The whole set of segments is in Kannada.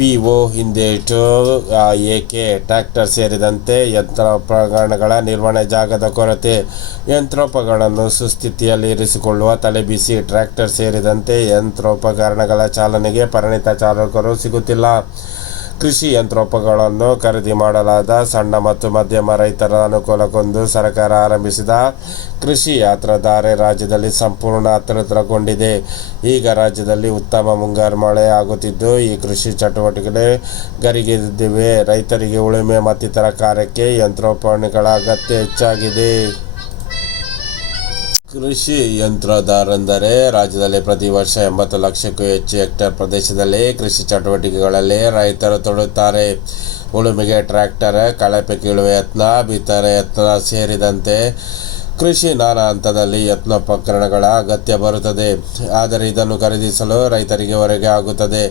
ಪಿಒ ಹಿಂದೇಟು ಏಕೆ ಟ್ರ್ಯಾಕ್ಟರ್ ಸೇರಿದಂತೆ ಯಂತ್ರೋಪಕರಣಗಳ ನಿರ್ವಹಣೆ ಜಾಗದ ಕೊರತೆ? ಯಂತ್ರೋಪಕರಣಗಳನ್ನು ಸುಸ್ಥಿತಿಯಲ್ಲಿ ಇರಿಸಿಕೊಳ್ಳುವ, ತಲೆಬಿಸಿ ಟ್ರ್ಯಾಕ್ಟರ್ ಸೇರಿದಂತೆ ಯಂತ್ರೋಪಕರಣಗಳ ಚಾಲನೆಗೆ ಪರಿಣಿತ ಚಾಲಕರು ಸಿಗುತ್ತಿಲ್ಲ. ಕೃಷಿ ಯಂತ್ರೋಪಕರಣಗಳನ್ನು ಖರೀದಿ ಮಾಡಲಾದ ಸಣ್ಣ ಮತ್ತು ಮಧ್ಯಮ ರೈತರ ಅನುಕೂಲಕ್ಕೊಂದು ಸರ್ಕಾರ ಆರಂಭಿಸಿದ ಕೃಷಿ ಯಾತ್ರಾಧಾರೆ ರಾಜ್ಯದಲ್ಲಿ ಸಂಪೂರ್ಣ ಅತೃಪ್ತಗೊಂಡಿದೆ ಈಗ ರಾಜ್ಯದಲ್ಲಿ ಉತ್ತಮ ಮುಂಗಾರು ಮಳೆ ಆಗುತ್ತಿದ್ದು, ಈ ಕೃಷಿ ಚಟುವಟಿಕೆಗಳು ಗರಿಗೆದ್ದಿವೆ. ರೈತರಿಗೆ ಉಳುಮೆ ಮತ್ತಿತರ ಕಾರ್ಯಕ್ಕೆ ಯಂತ್ರೋಪಕರಣಗಳ ಅಗತ್ಯ ಹೆಚ್ಚಾಗಿದೆ. ಕೃಷಿ ಯಂತ್ರಧಾರೆಂದರೆ ರಾಜ್ಯದಲ್ಲಿ ಪ್ರತಿ ವರ್ಷ ಎಂಬತ್ತು ಲಕ್ಷಕ್ಕೂ ಹೆಚ್ಚು ಹೆಕ್ಟೇರ್ ಪ್ರದೇಶದಲ್ಲಿ ಕೃಷಿ ಚಟುವಟಿಕೆಗಳಲ್ಲಿ ರೈತರು ತೊಡುತ್ತಾರೆ ಉಳುಮೆಗೆ ಟ್ರ್ಯಾಕ್ಟರ್, ಕಳಪೆ ಕೀಳುವ ಯತ್ನ, ಬಿತ್ತನೆ ಯತ್ನ ಸೇರಿದಂತೆ ಕೃಷಿ ನಾನಾ ಹಂತದಲ್ಲಿ ಯತ್ನೋಪಕರಣಗಳ ಅಗತ್ಯ ಬರುತ್ತದೆ. ಆದರೆ ಇದನ್ನು ಖರೀದಿಸಲು ರೈತರಿಗೆ ಹೊರಗೆ ಆಗುತ್ತದೆ.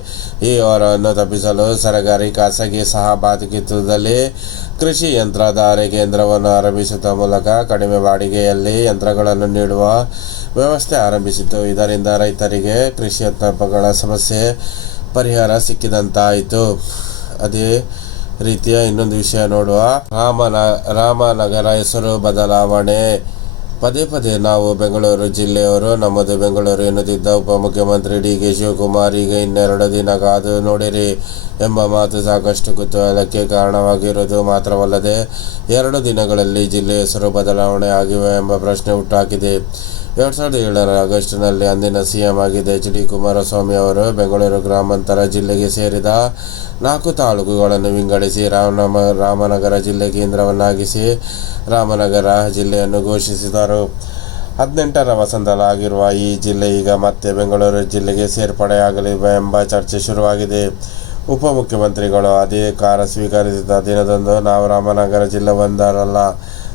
ಈ ಹೊರವನ್ನು ತಪ್ಪಿಸಲು ಸರಕಾರಿ ಖಾಸಗಿ ಸಹಭಾಗಿತ್ವದಲ್ಲಿ ಕೃಷಿ ಯಂತ್ರಧಾರೆ ಕೇಂದ್ರವನ್ನು ಆರಂಭಿಸುವ ಮೂಲಕ ಕಡಿಮೆ ಬಾಡಿಗೆಯಲ್ಲಿ ಯಂತ್ರಗಳನ್ನು ನೀಡುವ ವ್ಯವಸ್ಥೆ ಆರಂಭಿಸಿತು ಇದರಿಂದ ರೈತರಿಗೆ ಕೃಷಿ ಯಂತ್ರೋಪಕರಣ ಸಮಸ್ಯೆ ಪರಿಹಾರ ಸಿಕ್ಕಿದಂತಾಯಿತು. ಅದೇ ರೀತಿಯ ಇನ್ನೊಂದು ವಿಷಯ ನೋಡುವ ರಾಮನ, ರಾಮನಗರ ಹೆಸರು ಬದಲಾವಣೆ. ಪದೇ ಪದೇ ನಾವು ಬೆಂಗಳೂರು ಜಿಲ್ಲೆಯವರು ನಮ್ಮದು ಬೆಂಗಳೂರು ಎನ್ನುತ್ತಿದ್ದ ಉಪಮುಖ್ಯಮಂತ್ರಿ ಡಿ ಕೆ ಶಿವಕುಮಾರ್, ಈಗ ಇನ್ನೆರಡು ದಿನ ಕಾದು ನೋಡಿರಿ ಎಂಬ ಮಾತು ಸಾಕಷ್ಟು ಕುತೂಹಲಕ್ಕೆ ಕಾರಣವಾಗಿರುವುದು ಮಾತ್ರವಲ್ಲದೆ ಎರಡು ದಿನಗಳಲ್ಲಿ ಜಿಲ್ಲೆ ಹೆಸರು ಬದಲಾವಣೆ ಆಗಿವೆ ಎಂಬ ಪ್ರಶ್ನೆ ಹುಟ್ಟುಹಾಕಿದೆ ಎರಡು ಸಾವಿರದ ಏಳರ ಆಗಸ್ಟ್ನಲ್ಲಿ ಅಂದಿನ ಸಿಎಂ ಆಗಿದ್ದ ಎಚ್ ಡಿ ಕುಮಾರಸ್ವಾಮಿ ಅವರು ಬೆಂಗಳೂರು ಗ್ರಾಮಾಂತರ ಜಿಲ್ಲೆಗೆ ಸೇರಿದ ನಾಲ್ಕು ತಾಲೂಕುಗಳನ್ನು ವಿಂಗಡಿಸಿ ರಾಮನಾಮ, ರಾಮನಗರ ಜಿಲ್ಲೆ ಕೇಂದ್ರವನ್ನಾಗಿಸಿ ರಾಮನಗರ ಜಿಲ್ಲೆಯನ್ನು ಘೋಷಿಸಿದರು. ಹದಿನೆಂಟರ ವಸಂತಲಾಗಿರುವ ಈ ಜಿಲ್ಲೆ ಈಗ ಮತ್ತೆ ಬೆಂಗಳೂರು ಜಿಲ್ಲೆಗೆ ಸೇರ್ಪಡೆಯಾಗಲಿವೆ ಎಂಬ ಚರ್ಚೆ ಶುರುವಾಗಿದೆ. ಉಪಮುಖ್ಯಮಂತ್ರಿಗಳು ಅಧಿಕಾರ ಸ್ವೀಕರಿಸಿದ ದಿನದಂದು ನಾವು ರಾಮನಗರ ಜಿಲ್ಲೆ ಒಂದರಲ್ಲ.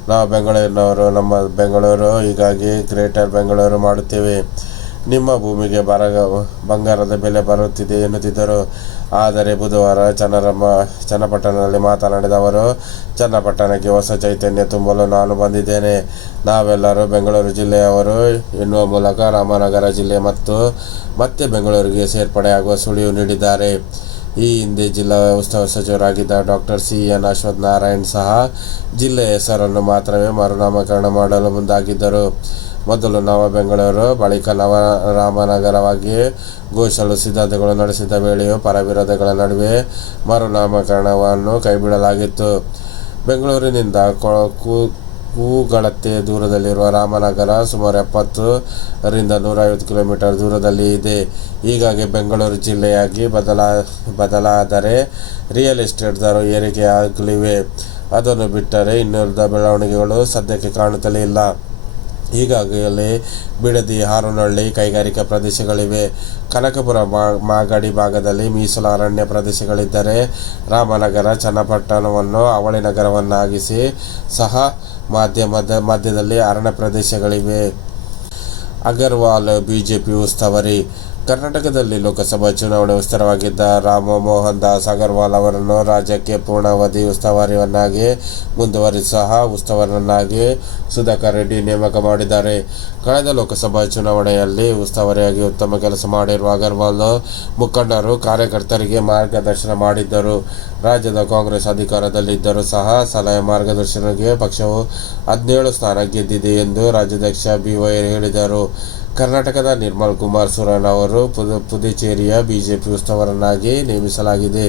ನಾವು ಬೆಂಗಳೂರಿನವರು, ನಮ್ಮ ಬೆಂಗಳೂರು, ಹೀಗಾಗಿ ಗ್ರೇಟರ್ ಬೆಂಗಳೂರು ಮಾಡುತ್ತೇವೆ. ನಿಮ್ಮ ಭೂಮಿಗೆ ಬರಗ, ಬಂಗಾರದ ಬೆಲೆ ಬರುತ್ತಿದೆ ಎನ್ನುತ್ತಿದ್ದರು. ಆದರೆ ಬುಧವಾರ ಚನ್ನರಮ್ಮ, ಚನ್ನಪಟ್ಟಣದಲ್ಲಿ ಮಾತನಾಡಿದ ಅವರು, ಚನ್ನಪಟ್ಟಣಕ್ಕೆ ಹೊಸ ಚೈತನ್ಯ ತುಂಬಲು ನಾನು ಬಂದಿದ್ದೇನೆ. ನಾವೆಲ್ಲರೂ ಬೆಂಗಳೂರು ಜಿಲ್ಲೆಯವರು. ಎನ್ನುವ ಮೂಲಕ ರಾಮನಗರ ಜಿಲ್ಲೆ ಮತ್ತು ಮತ್ತೆ ಬೆಂಗಳೂರಿಗೆ ಸೇರ್ಪಡೆಯಾಗುವ ಸುಳಿವು ನೀಡಿದ್ದಾರೆ. ಈ ಹಿಂದೆ ಜಿಲ್ಲಾ ಉಸ್ತುವಾರಿ ಸಚಿವರಾಗಿದ್ದ doctor C N Ashwath Narayan ಸಹ ಜಿಲ್ಲೆಯ ಹೆಸರನ್ನು ಮಾತ್ರವೇ ಮರುನಾಮಕರಣ ಮಾಡಲು ಮುಂದಾಗಿದ್ದರು. ಮೊದಲು ನವ ಬೆಂಗಳೂರು ಬಳಿಕ ನವ ರಾಮನಗರವಾಗಿ ಘೋಷಲು ಸಿದ್ಧತೆಗಳು ನಡೆಸಿದ ವೇಳೆಯೂ ಪರವಿರೋಧಗಳ ನಡುವೆ ಮರುನಾಮಕರಣವನ್ನು ಕೈಬಿಡಲಾಗಿತ್ತು. ಬೆಂಗಳೂರಿನಿಂದ ಕು- ದೂರದಲ್ಲಿರುವ ರಾಮನಗರ ಸುಮಾರು ಎಪ್ಪತ್ತು ರಿಂದ ನೂರೈವತ್ತು ಕಿಲೋಮೀಟರ್ ದೂರದಲ್ಲಿ ಇದೆ. ಹೀಗಾಗಿ ಬೆಂಗಳೂರು ಜಿಲ್ಲೆಯಾಗಿ ಬದಲಾ, ಬದಲಾದರೆ ರಿಯಲ್ ಎಸ್ಟೇಟ್ ದರ ಏರಿಕೆಯಾಗಲಿವೆ. ಅದನ್ನು ಬಿಟ್ಟರೆ ಇನ್ನುಳಿದ ಬೆಳವಣಿಗೆಗಳು ಸದ್ಯಕ್ಕೆ ಕಾಣುತ್ತಲೇ ಇಲ್ಲ. ಈಗಾಗಲೇ ಬಿಡದಿ ಹಾರೋನಹಳ್ಳಿ ಕೈಗಾರಿಕಾ ಪ್ರದೇಶಗಳಿವೆ. ಕನಕಪುರ ಮಾಗಡಿ ಭಾಗದಲ್ಲಿ ಮೀಸಲು ಅರಣ್ಯ ಪ್ರದೇಶಗಳಿದ್ದರೆ ರಾಮನಗರ, ಚನ್ನಪಟ್ಟಣವನ್ನು ಅವಳಿ ನಗರವನ್ನಾಗಿಸಿ ಸಹ ಮಾಧ್ಯಮದ ಮಧ್ಯದಲ್ಲಿ ಅರಣ್ಯ ಪ್ರದೇಶಗಳಿವೆ. ಅಗರ್ವಾಲ್ ಬಿಜೆಪಿ ಉಸ್ತುವಾರಿ ಕರ್ನಾಟಕದಲ್ಲಿ ಲೋಕಸಭಾ ಚುನಾವಣೆ ಉಸ್ತರವಾಗಿದ್ದ ರಾಮ ಮೋಹನ್ ದಾಸ್ ಅಗರ್ವಾಲ್ ಅವರನ್ನು ರಾಜ್ಯಕ್ಕೆ ಪೂರ್ಣಾವಧಿ ಉಸ್ತುವಾರಿಯನ್ನಾಗಿ, ಮುಂದುವರಿಸಹ ಸಹ ಉಸ್ತುವಾರನ್ನಾಗಿ ಸುಧಾಕರ್ ರೆಡ್ಡಿ ನೇಮಕ ಮಾಡಿದ್ದಾರೆ. ಕಳೆದ ಲೋಕಸಭಾ ಚುನಾವಣೆಯಲ್ಲಿ ಉಸ್ತುವಾರಿಯಾಗಿ ಉತ್ತಮ ಕೆಲಸ ಮಾಡಿರುವ ಅಗರ್ವಾಲ್ ಮುಖಂಡರು ಕಾರ್ಯಕರ್ತರಿಗೆ ಮಾರ್ಗದರ್ಶನ ಮಾಡಿದ್ದರು. ರಾಜ್ಯದ ಕಾಂಗ್ರೆಸ್ ಅಧಿಕಾರದಲ್ಲಿದ್ದರೂ ಸಹ ಸಲಹೆ ಮಾರ್ಗದರ್ಶನಕ್ಕೆ ಪಕ್ಷವು ಹದಿನೇಳು ಸ್ಥಾನ ಗೆದ್ದಿದೆ ಎಂದು ರಾಜ್ಯಾಧ್ಯಕ್ಷ ಬಿ ವೈ ಹೇಳಿದರು. ಕರ್ನಾಟಕದ ನಿರ್ಮಲ್ ಕುಮಾರ್ ಸುರನ್ ಅವರು ಪುದು ಪುದುಚೇರಿಯ ಬಿಜೆಪಿ ಉಸ್ತುವಾರನ್ನಾಗಿ ನೇಮಿಸಲಾಗಿದೆ.